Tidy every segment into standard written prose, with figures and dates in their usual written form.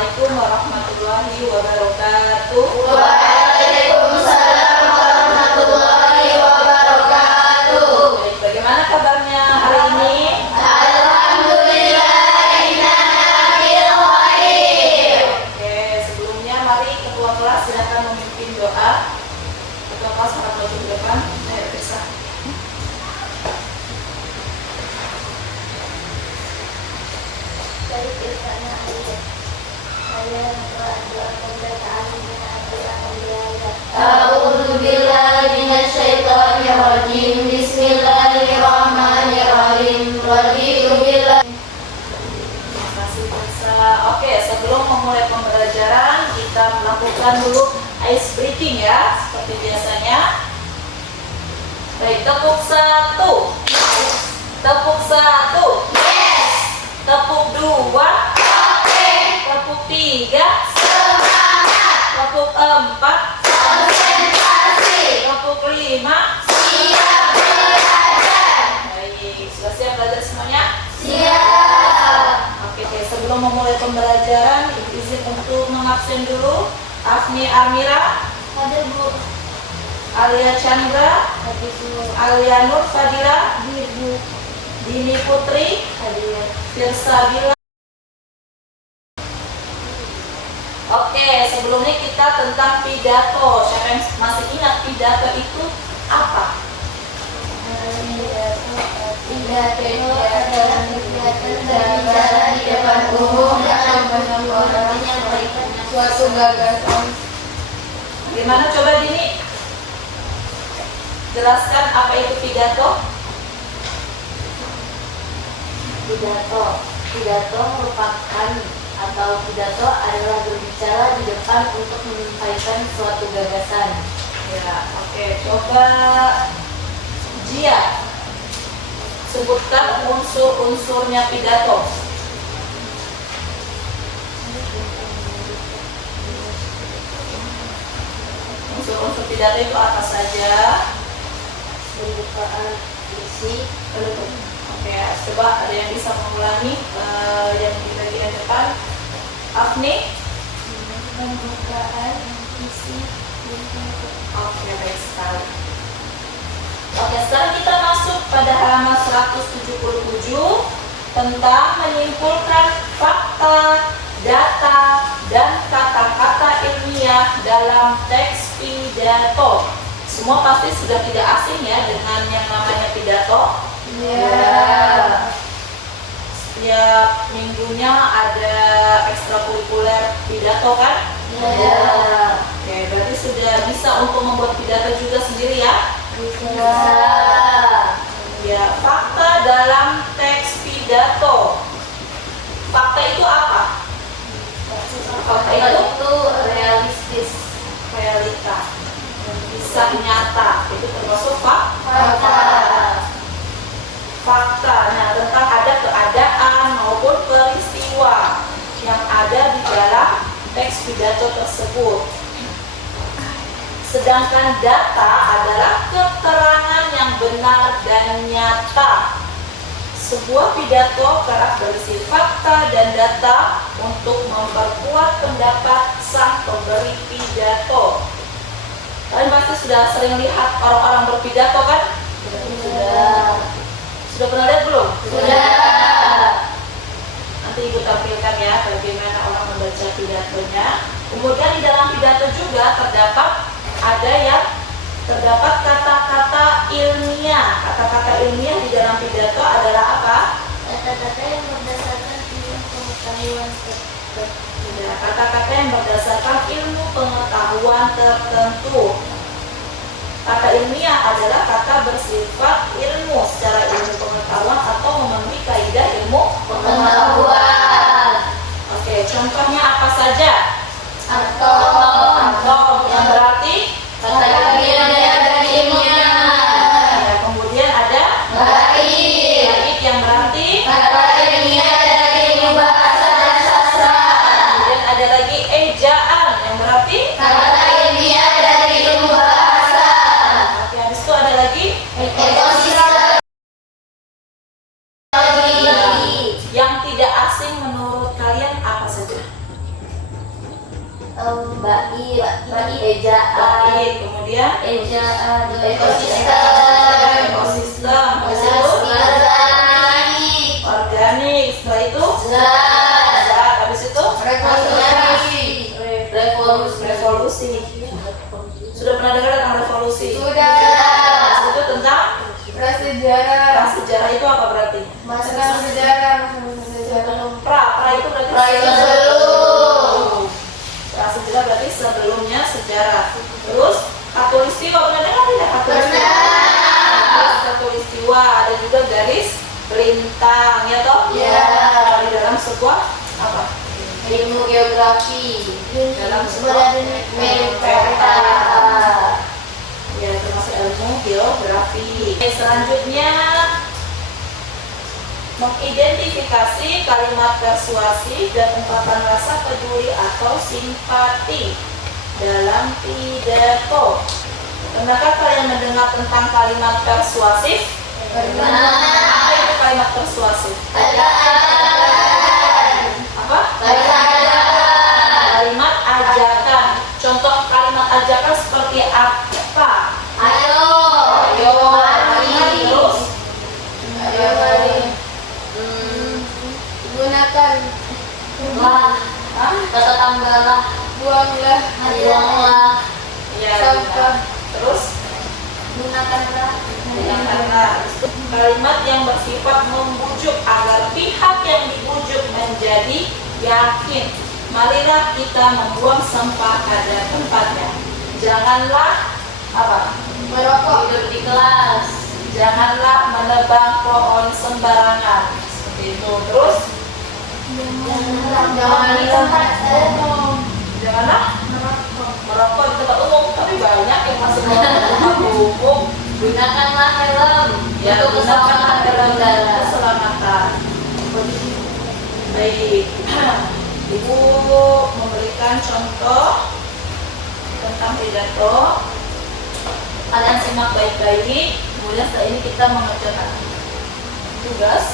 Assalamualaikum warahmatullahi wabarakatuh. Waalaikumsalam warahmatullahi wabarakatuh. Baik, bagaimana kabarnya hari ini? Alhamdulillah, inna fil khair. Oke, sebelumnya mari ketua kelas silakan memimpin doa. Ketua kelas akan maju ke depan. Ayo bisa. A'udzu billahi minasyaitonir rajim. Bismillahirrahmanirrahim. Raditu billahi. Terima kasih Mirsa. Oke, sebelum memulai pembelajaran kita melakukan dulu ice breaking ya, seperti biasanya. Baik, tepuk 1. Tepuk 1. Yes. Tepuk 2. Oke. Tepuk 3. Semangat. Tepuk 4. Konsentrasi. Tepuk 5. Siap belajar. Baik, sudah siap belajar semuanya? Siap. Oke, sebelum memulai pembelajaran, izin untuk mengabsen dulu. Afni Amira, Hadir Bu. Alia Chandra, Hadir Bu. Alia Nur Fadila, Hadir Bu. Dini Putri, Hadir. Firsa Bila. Oke, sebelumnya kita tentang pidato. Siapa yang masih ingat pidato itu apa? Pidato itu adalah kegiatan berbicara di depan umum dalam orang menyampaikan suatu gagasan. Gimana coba Dini? Jelaskan apa itu pidato? Pidato merupakan atau pidato adalah berbicara di depan untuk menyampaikan suatu gagasan. Ya, oke. Coba Jia, sebutkan unsur-unsurnya pidato. Unsur-unsur pidato itu apa saja? Pembukaan, isi, penutup. Oke, coba ada yang bisa mengulangi yang di bagian depan. Afni? Pembukaan, isi, penutup. Oke, baik sekali. Oke, sekarang kita masuk pada halaman 177 tentang menyimpulkan fakta, data, dan kata-kata ilmiah dalam teks pidato. Semua pasti sudah tidak asing ya dengan yang namanya pidato. Ya. Setiap minggunya ada ekstrakurikuler pidato kan? Ya. Oke, berarti sudah bisa untuk membuat pidato juga sendiri ya? Bisa. Ya, fakta dalam teks pidato. Fakta itu apa? Fakta itu realistis. realita, kisah nyata. Itu termasuk Fakta. fakta. Nah, tentang ada keadaan maupun peristiwa yang ada di dalam teks pidato tersebut. Sedangkan data adalah keterangan yang benar dan nyata. Sebuah pidato kerap berisi fakta dan data untuk memperkuat pendapat sang pemberi pidato. Kalian pasti sudah sering lihat orang-orang berpidato kan? Sudah. Sudah pernah lihat belum? Sudah. Nanti ibu tampilkan ya bagaimana orang membaca pidatonya. Kemudian di dalam pidato juga terdapat kata-kata ilmiah. Kata-kata ilmiah di dalam pidato adalah apa? Kata-kata yang berdasarkan ilmu pengetahuan tertentu. Ya, kata-kata yang berdasarkan ilmu pengetahuan tertentu. Kata ilmiah adalah kata bersifat ilmu secara ilmu pengetahuan atau memenuhi kaidah ilmu Pengetahuan. Oke, contohnya apa saja? Atom. Yang berarti Kata ilmiah dan ilmiah. ya, kemudian ada Gaib. gaib yang berarti Kata ilmiah dari ilmu bahasa dan sastra. kemudian ada lagi ejaan yang berarti Kata ilmiah dari ilmu bahasa. oke, habis itu ada lagi Ekosistem. Teknologi ejaan, bait, kemudian ejaan, ekosistem, ekosistem, habis itu organik, organik, setelah itu zat, zat, habis itu revolusi, revolusi. Sudah pernah dengar tentang revolusi? sudah, Habis itu tentang prasejarah, prasejarah itu apa berarti? masa sejarah, Pra itu berarti Pra itu sebelum. Prasejarah berarti sebelumnya sejarah. Terus khatulistiwa pernah dengar tidak? Khatulistiwa. Terus khatulistiwa ada juga garis lintang ya toh? Ya. Di dalam sebuah apa? ilmu geografi, Dalam sebuah peta, ya termasuk ilmu geografi. Selanjutnya mengidentifikasi kalimat persuasi dan ungkapan rasa peduli atau simpati dalam pidato. Pernahkah kalian mendengar tentang kalimat persuasif? Apa itu kalimat persuasif? Apa? Kalimat ajakan. Contoh kalimat ajakan seperti apa? ayo, Ayo, mari. Terus? ayo mari, gunakan, lah, Hah? kata tambahlah, buanglah, buanglah, Ya, sampah, terus? gunakanlah, Karena kalimat yang bersifat membujuk agar pihak yang dibujuk menjadi yakin. Marilah kita membuang sampah pada tempatnya. Janganlah apa? merokok, hidup di kelas, Janganlah menebang pohon sembarangan. Seperti itu. Terus? jangan di tempat umum, Janganlah merokok di tempat umum. Tapi banyak yang masih merokok di tempat umum. gunakanlah helm Ya, untuk keselamatan berkendara. keselamatan. Baik, Ibu memberikan contoh tentang pidato. Kalian simak baik-baik. Kemudian setelah ini kita mengerjakan tugas.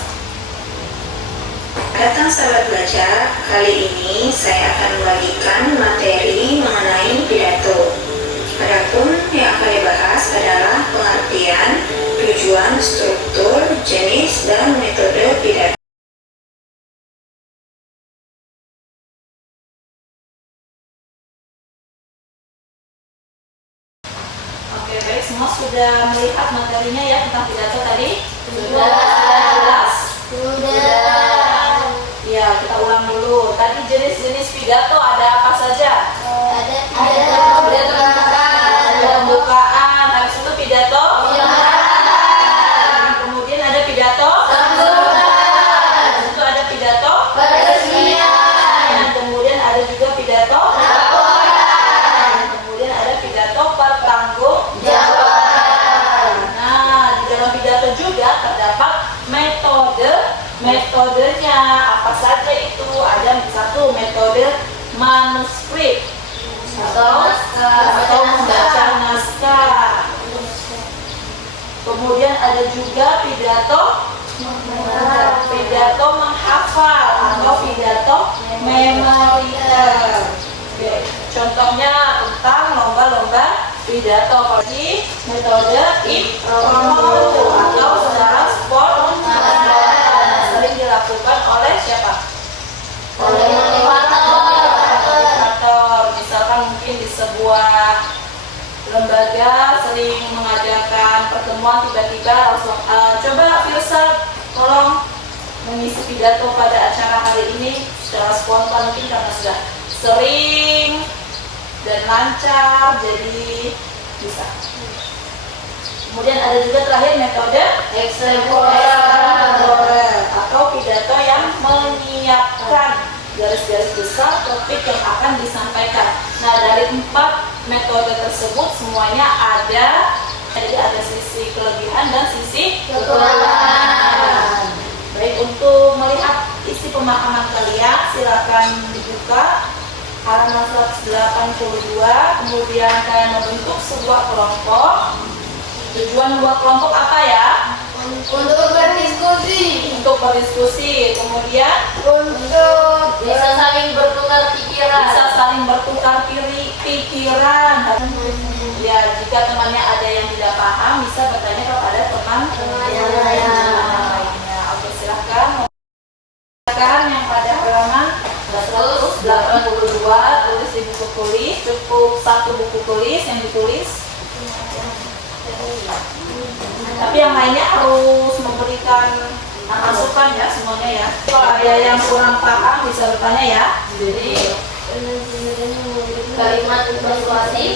Datang sahabat belajar, kali ini saya akan membagikan materi mengenai pidato. Adapun yang akan dibahas adalah pengertian, tujuan, struktur, jenis, dan metode pidato. Oke, baik, semua sudah melihat materinya ya tentang pidato tadi? Sudah. Jelas. sudah, Ya, kita ulang dulu. Tadi jenis-jenis pidato ada apa saja? ada Ada pembukaan, habis itu pidato. Kemudian ada pidato. Habis itu ada pidato. Dan kemudian ada juga pidato. Dan kemudian ada pidato pertanggungjawaban. Nah, di dalam pidato juga terdapat metode. Metodenya apa saja itu? Ada satu metode manuskrip atau membaca naskah. Kemudian ada juga pidato menghafal atau pidato memoriter. Oke, contohnya tentang lomba-lomba pidato di metode impromptu atau secara spontan sering dilakukan oleh siapa? Oleh motivator. Misalkan mungkin di sebuah lembaga sering mengadakan pertemuan, tiba-tiba langsung coba Firsa tolong mengisi pidato pada acara hari ini secara spontan, mungkin karena sudah sering dan lancar jadi bisa. Kemudian ada juga terakhir metode extemporer atau pidato yang menyiapkan garis-garis besar topik yang akan disampaikan. Nah, dari 4 metode tersebut semuanya ada, jadi ada sisi kelebihan dan sisi kekurangan. Baik, untuk melihat isi pemahaman kalian silakan dibuka halaman 182. Kemudian kalian membentuk sebuah kelompok. Tujuan membuat kelompok apa ya? Untuk berdiskusi. Untuk berdiskusi. Kemudian Untuk Bisa saling bertukar pikiran. bisa saling bertukar pikiran. Ya, jika temannya ada yang tidak paham, bisa bertanya kepada teman yang lainnya. Oke, silahkan. Silakan yang pada halaman 182 tulis di buku tulis. Cukup satu buku tulis yang ditulis. Tapi yang lainnya harus memberikan masukan ya semuanya ya. Kalau ada yang kurang paham bisa bertanya ya. Jadi kalimat persuasif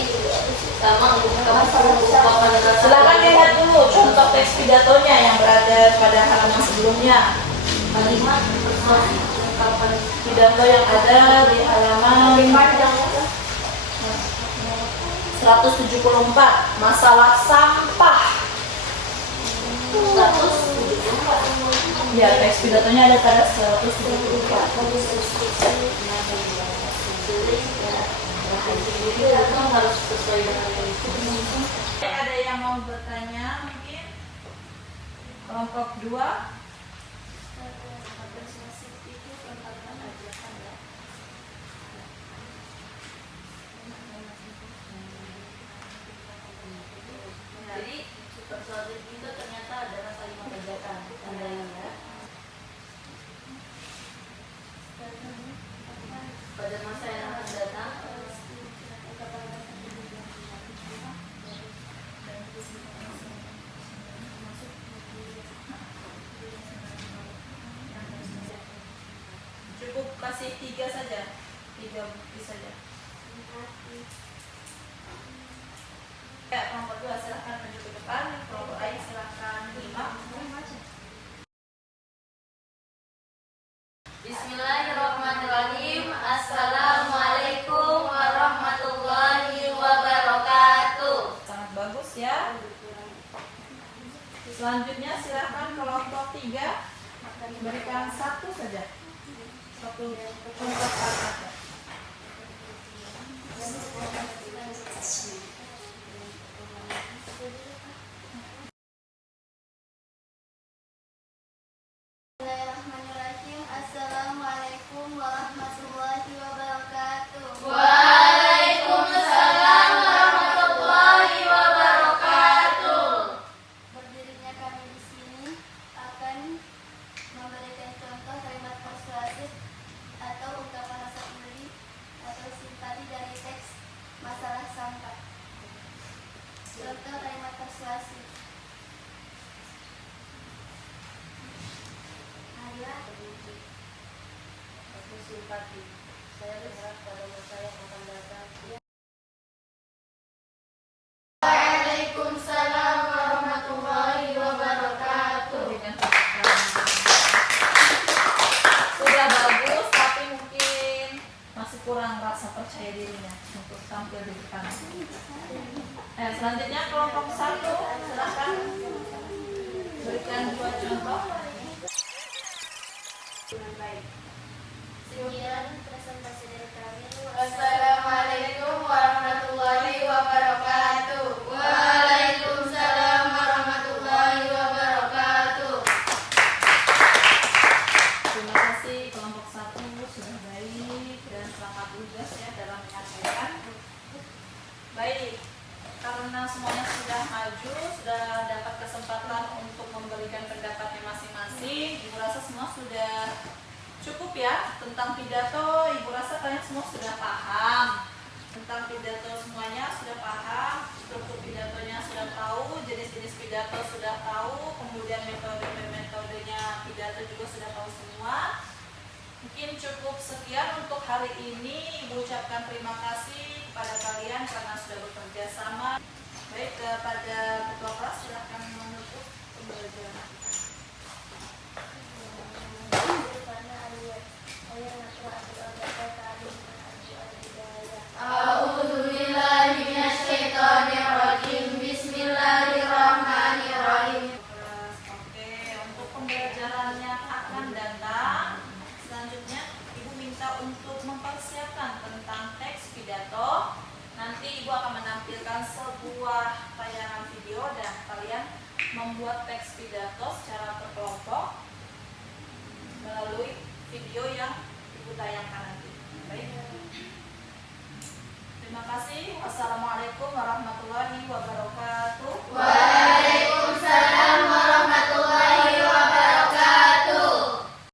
sama ungkapan Silakan lihat dulu contoh teks pidatonya yang berada pada halaman sebelumnya. kalimat persuasif ungkapan Pidato yang ada di halaman 174, masalah sampah. 174. Ya, teks pidatonya ada pada 174. Pidato harus sesuai dengan yang itu. Ada yang mau bertanya mungkin? Kelompok 2. Jadi persuasif itu ternyata adalah saling mengerjakan. Tandanya ya. Pada masa yang akan datang, Cukup kasih 3 saja. 3 bukti saja. Ya, kelompok 2 silahkan maju ke depan. Kelompok lain silahkan menyimak. Bismillahirrahmanirrahim. Assalamualaikum warahmatullahi wabarakatuh. Sangat bagus ya. Selanjutnya silahkan kelompok 3 berikan satu saja. Satu contoh kata. Bismillahirrahmanirrahim. Assalamualaikum warahmatullahi wabarakatuh. Waalaikumsalam warahmatullahi wabarakatuh. Berdirinya kami di sini akan memberikan contoh kalimat persuasif atau ungkapan rasa peduli atau simpati dari teks masalah sampah. Contoh kalimat persuasif. Aku simpati. Saya berharap pada masa yang akan datang. Waalaikumsalam warahmatullahi wabarakatuh. Sudah bagus, tapi mungkin masih kurang rasa percaya dirinya untuk tampil di depan. Selanjutnya kelompok 1 silahkan berikan 2 contoh. Sekian presentasi dari kami. Wassalamualaikum warahmatullahi wabarakatuh. Waalaikumsalam warahmatullahi wabarakatuh. Terima kasih kelompok 1 sudah baik dan selamat tugas ya dalam menyampaikan. Baik, karena semuanya sudah maju, sudah dapat kesempatan untuk memberikan pendapatnya masing-masing. Ibu rasa semua sudah cukup ya tentang pidato. Ibu rasa kalian semua sudah paham tentang pidato, semuanya sudah paham. Struktur pidatonya sudah tahu, jenis-jenis pidato sudah tahu, kemudian metodenya pidato juga sudah tahu semua. Mungkin cukup sekian untuk hari ini. Ibu ucapkan terima kasih kepada kalian karena sudah bekerja sama. Baik, kepada ketua kelas silahkan menutup pembelajaran. A'udzubillahi minasyaitonirrajim. Bismillahirrahmanirrahim. Oke, untuk pembelajarannya akan datang. Selanjutnya Ibu minta untuk mempersiapkan tentang teks pidato. Nanti Ibu akan menampilkan sebuah tayangan video dan kalian membuat teks pidato secara berkelompok melalui video yang Ibu tayangkan nanti. Baik. Terima kasih. Wassalamualaikum warahmatullahi wabarakatuh.